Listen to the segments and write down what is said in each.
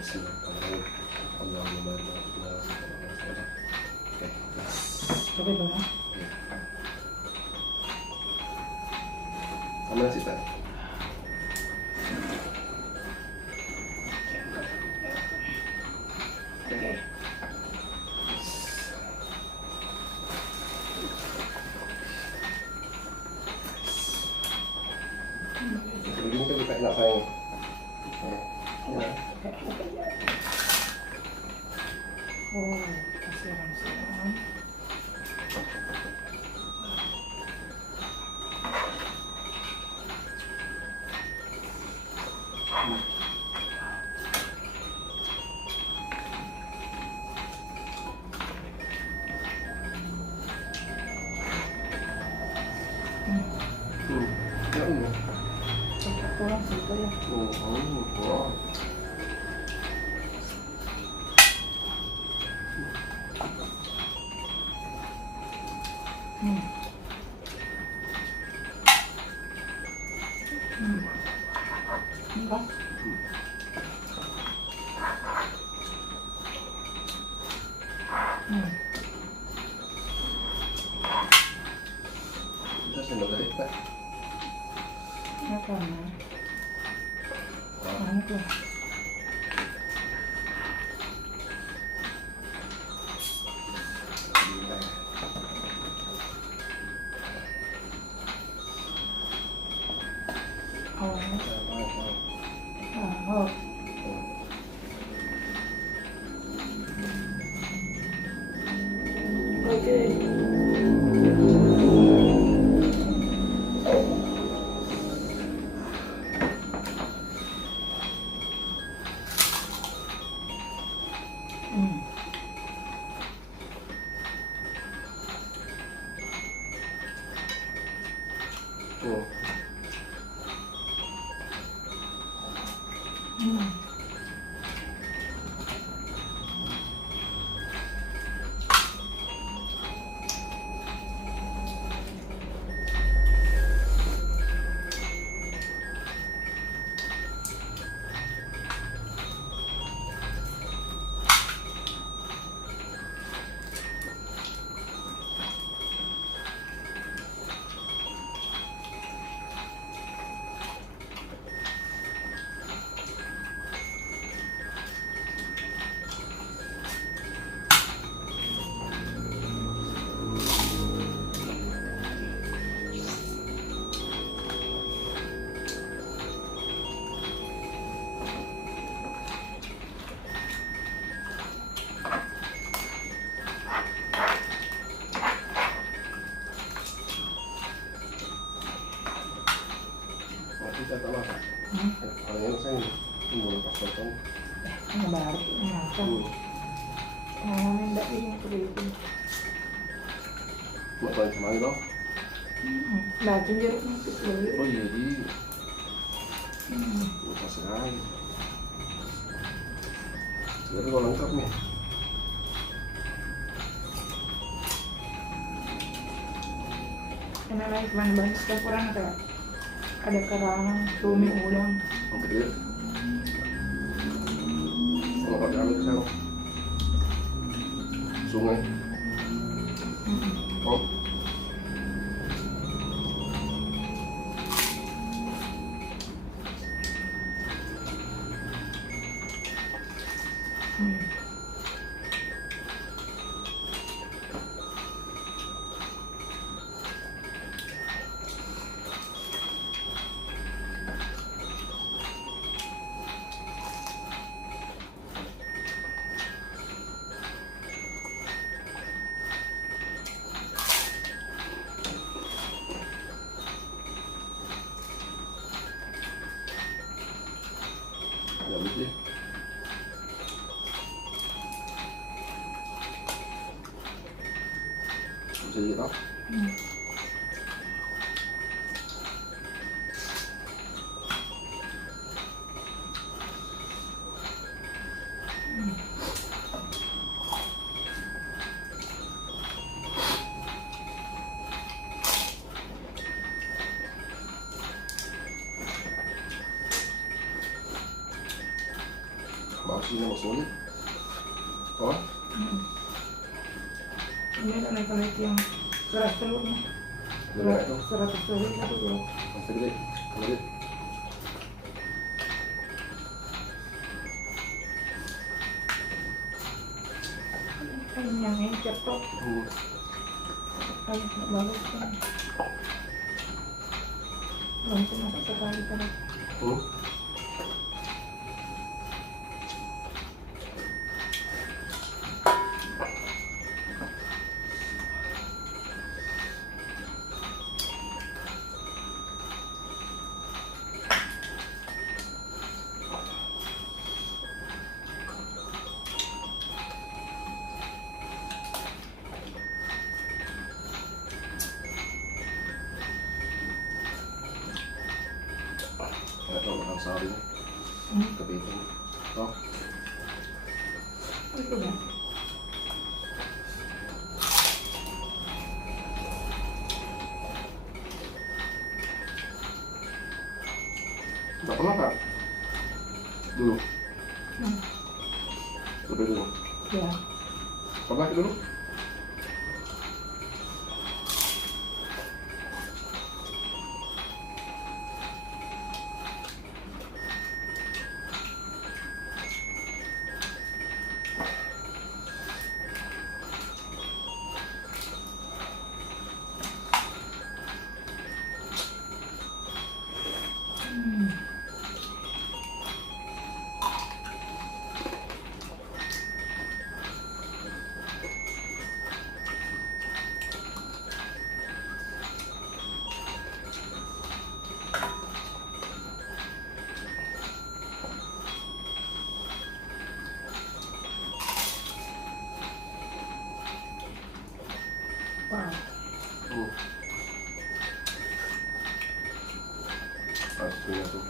Oke dong. Kamu sih Pak? Ujung kan kita nak sayang. Oh, kasih langsung. Pulang situ ya. Enggak. Bisa sendok dari Pak. Apa nih? Mana tuh? Oh. Saya tak makan. Kalau yang saya mau pas potong. Baru makan. Enggak ini itu. Mau makan sama ini loh. Baju jeruk nipis dulu. Oh iya di. Lupa sekali. Jadi kalau lengkap nih. Enak lagi kemana banyak sudah kurang kayak ada kerang, cumi, udang. Oke. Kalau pakai air ke sana. Sungai. Oh. Ya betul. Bisa gitu. Bagus ini mau sulit. Oh, Ini ada naik yang keras telurnya. gimana itu? 100 telur satu loh. Masih gede, gede. Kain yang encer tuh. Kain bagus kan. Langsung masuk sekali kan. Nggak tahu makan sahur ini. Kepiting. Oh, Itu dah. nggak pernah kak? Dulu, dulu. Ya. Pernah dulu? Wow. Pastinya tuh.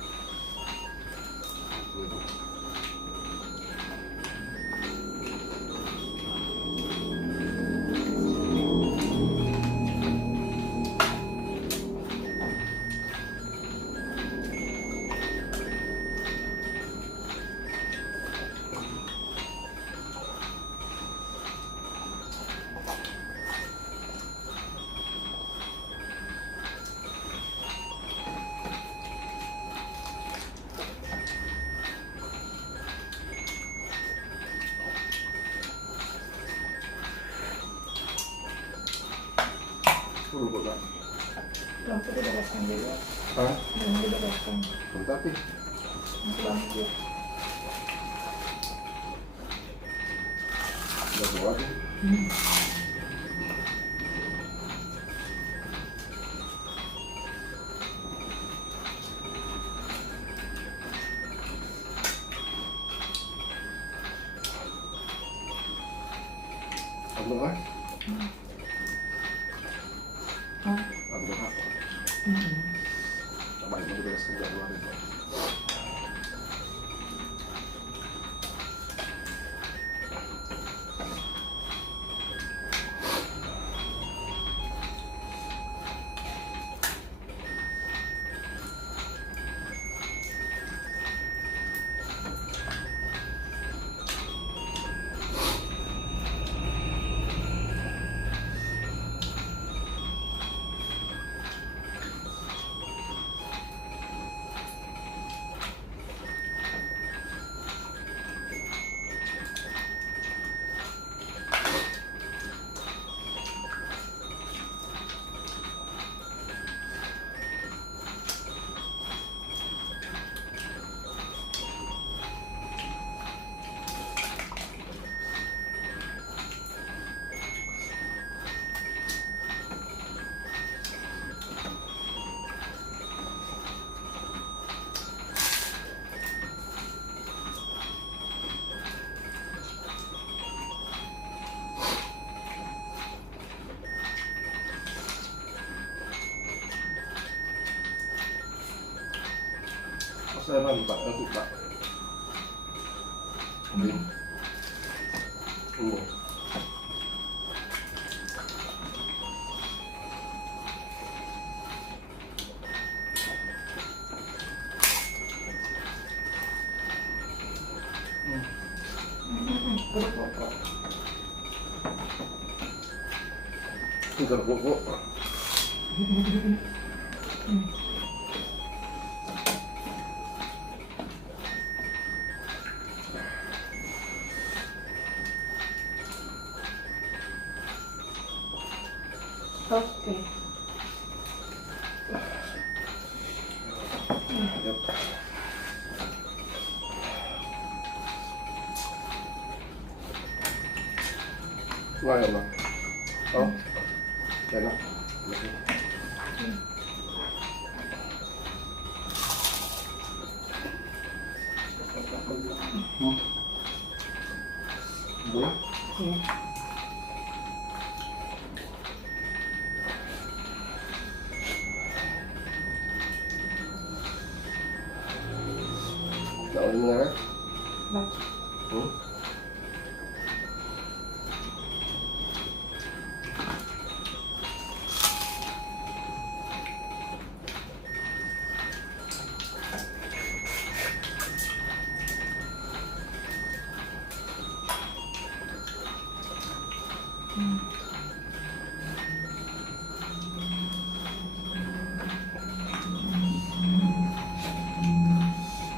Lupa kak. Lampu dibebaskan juga. Hah? Yang dibebaskan. Bentar sih. Masih banget ya. Udah keluar sih. Ambil lah. Hah? Ambil apa? Cobain mau beres kerja luar itu. Saya lagi pak, aku pak. Ini. Grupo po. Garbo po. Okay. Yep. Ngayon na. Oh. Yan na. Bulan? Yeah. Naon mo nga? Ba't? Hmm?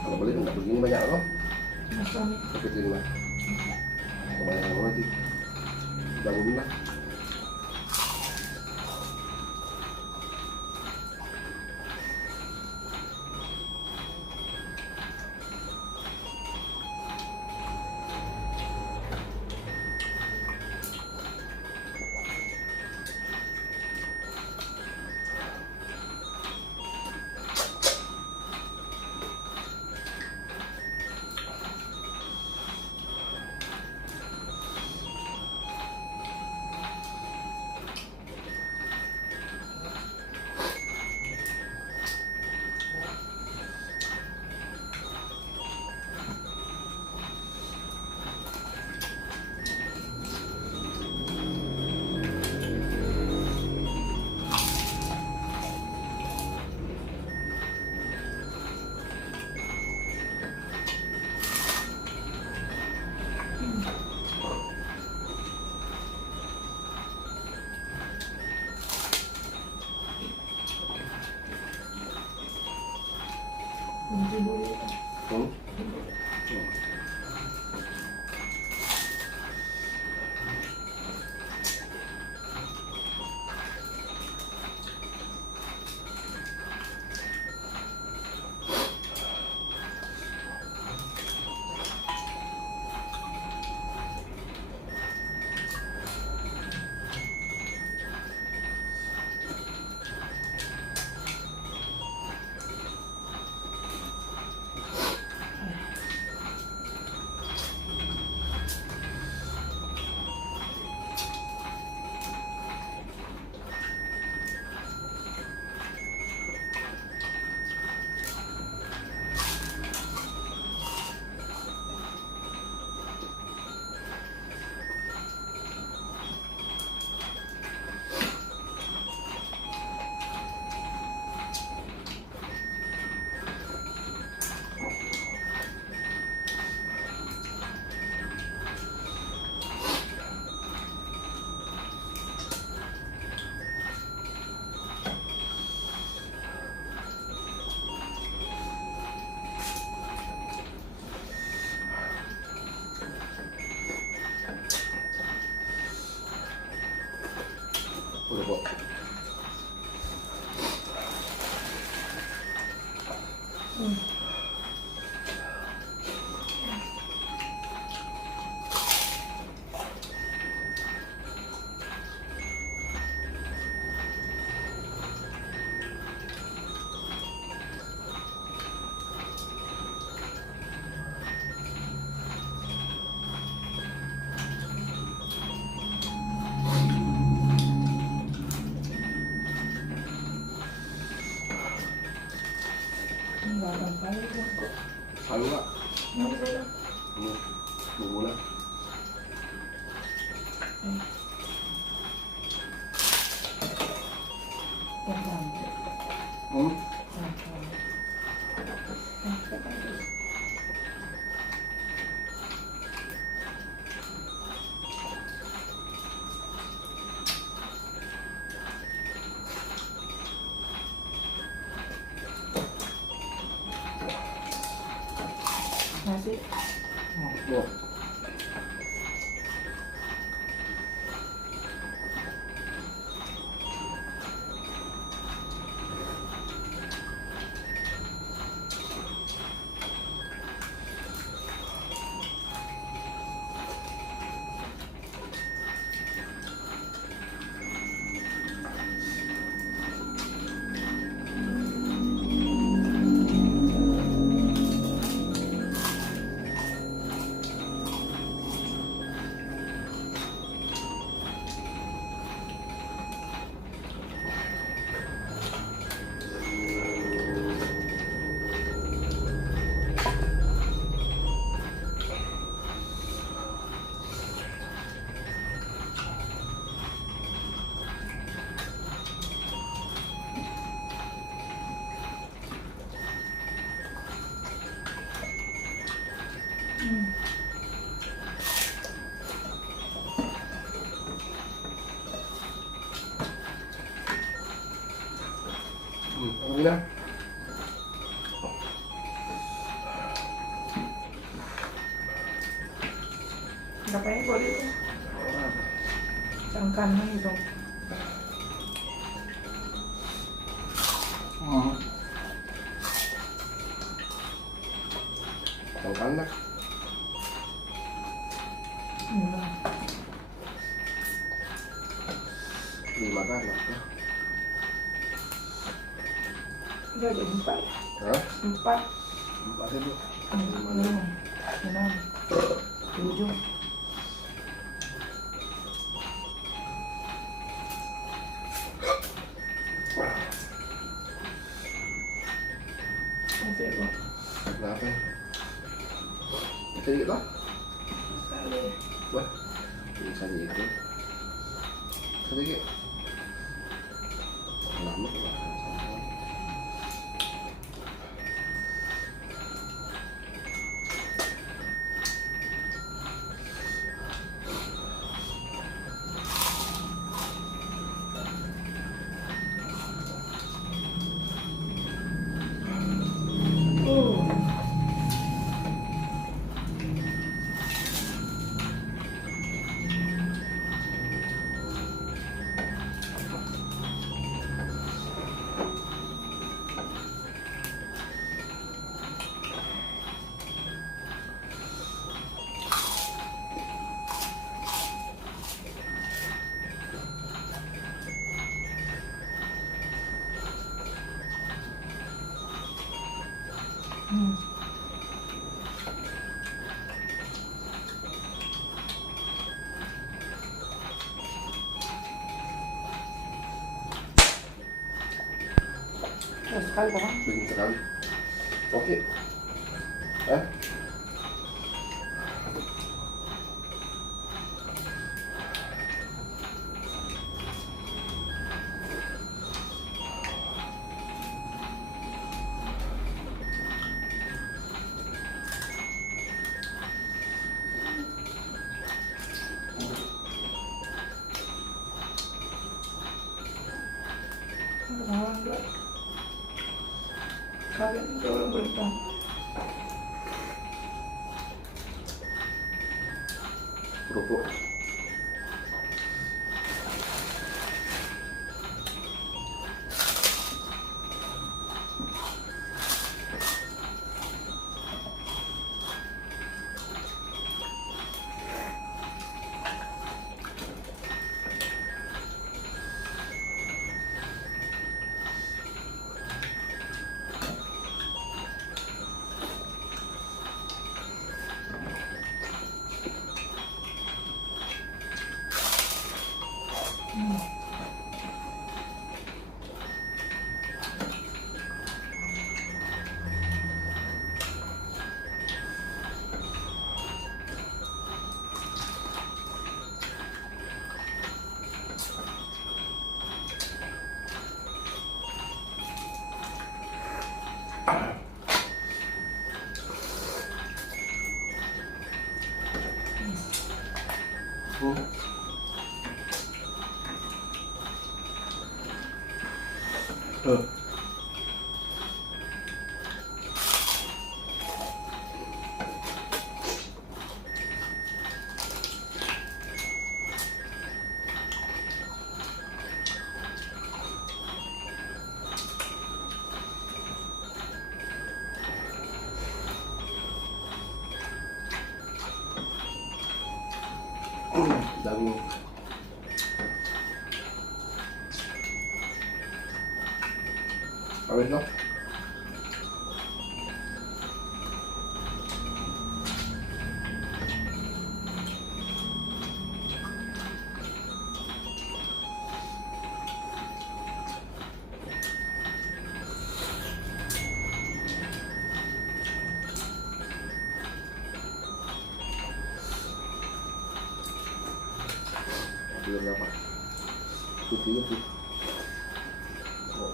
Kalau balik nggak begini banyak loh. Masami. Kepitin mah. Kebanyakan lagi. Bangun lah. Hindi boleh. Hmm? Udah kok. Enggak ada kali kok. Selalu nggak? Nggak boleh. Nunggu lah. Yang cantik. Hmm? Yang cantik. Yang cantik. 뭐 Ano na? Ngapain ko dito? Sangkan mo ito. Tangkal na. Hindi maganap na. Udah ada 4. Ha? 4. 4,000. 6, 7. Masih apa? Kenapa? Sedikit lah. Sekali. Wah, bisa gitu. Sedikit. Lama lah. Sekali kan? Begini sekali. Oke. Eh? Kalian itu orang berutang. Kerupuk. Daging. Awet no? Belum apa? Putih.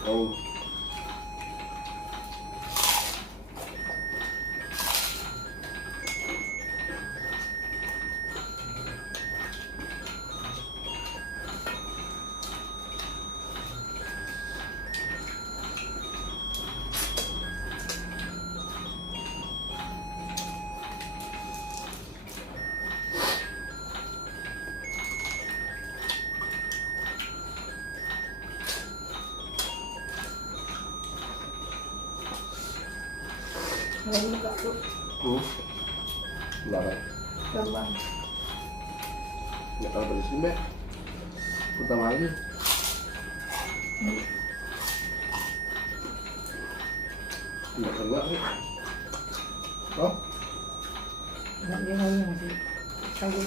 Oh. Lagi buka tuh. Berapa? Terbang. Nggak tahu dari sini, Mbak. Pertama lagi. Nggak kena nih. Oh, Nggak dia lagi masih. Lagi.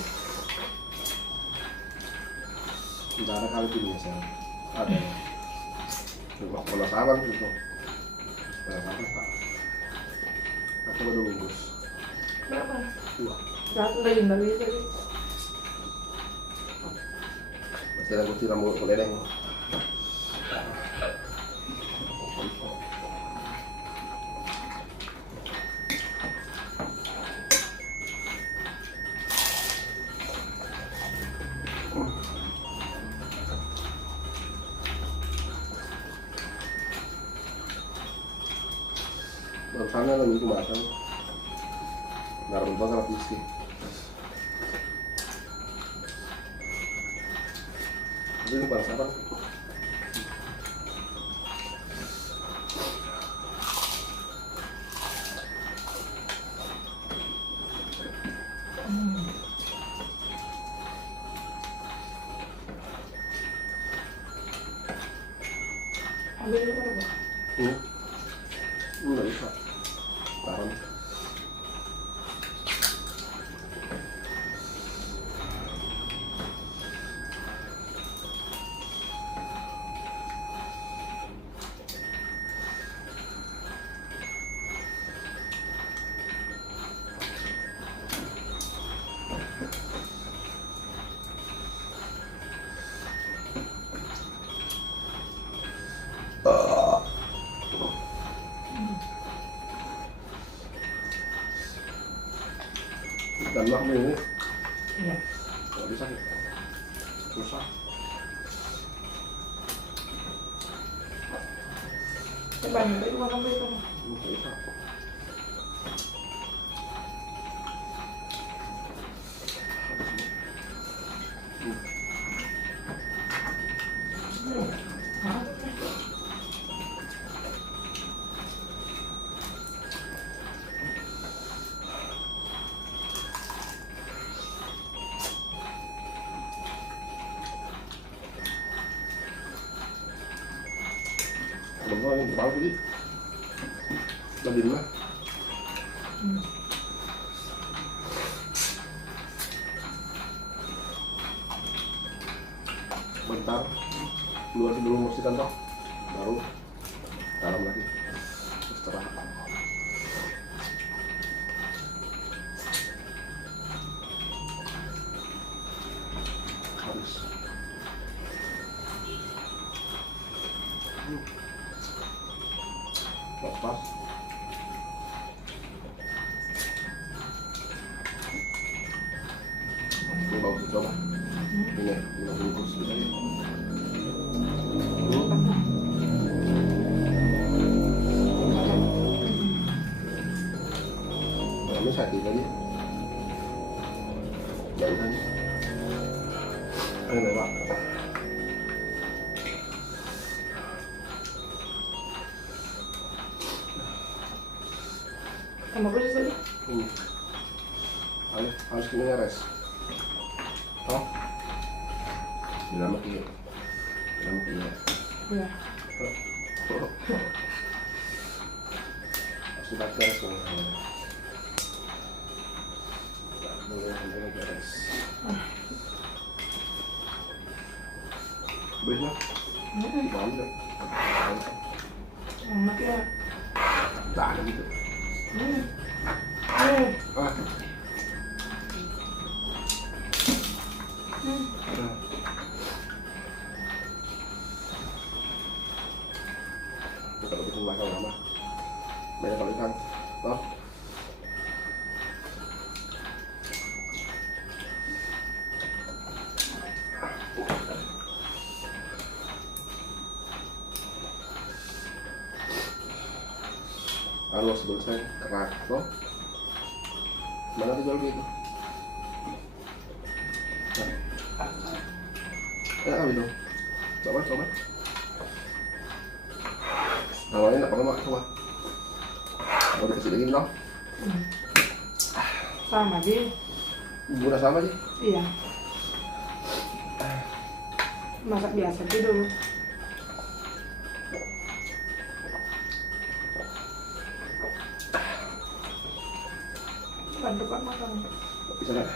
nggak ada kali ini saya. Ada. Cuma penasaran gitu. Penasaran Pak. Aku baru bungkus. Berapa? 2. Satu lagi nggak bisa. Masih ada kursi rambut keledeng. Barusannya lagi itu makan. Garam banget habis sih. Ini penasaran. Ambil itu berapa? Nggak bisa. Tahan. Dan mak ini Iya. nggak bisa nih. Susah. Coba nih, itu makan itu. Nggak bisa. Hah? Bener ini bagus sih. Lebih mah. Bentar. Keluar dulu mesti kan toh. Baru dalam lagi. Setelah habis. Pas. Ini bagus coba. Ini bungkus lagi. Ini sakit tadi. Jangan. Ini Pak. Sama gue tadi. Harus kena res. Oh, bilang lagi, ya. Iya. Sudah beres semua. Boleh beres. Beresnya? Mana? Enak ya. Tak ada gitu. Ah. Kalau bikin makan lama, banyak kalau ikan, toh. Kalau sebelum saya kerak, toh. Mana tuh jual gitu? Ambil dong. Coba. Awalnya nggak pakai mak, coba. Mau dikasih lagi dong? Sama aja. Bumbunya sama sih. Iya. Masak biasa aja dulu. Bantu kan makan. Bisa nggak?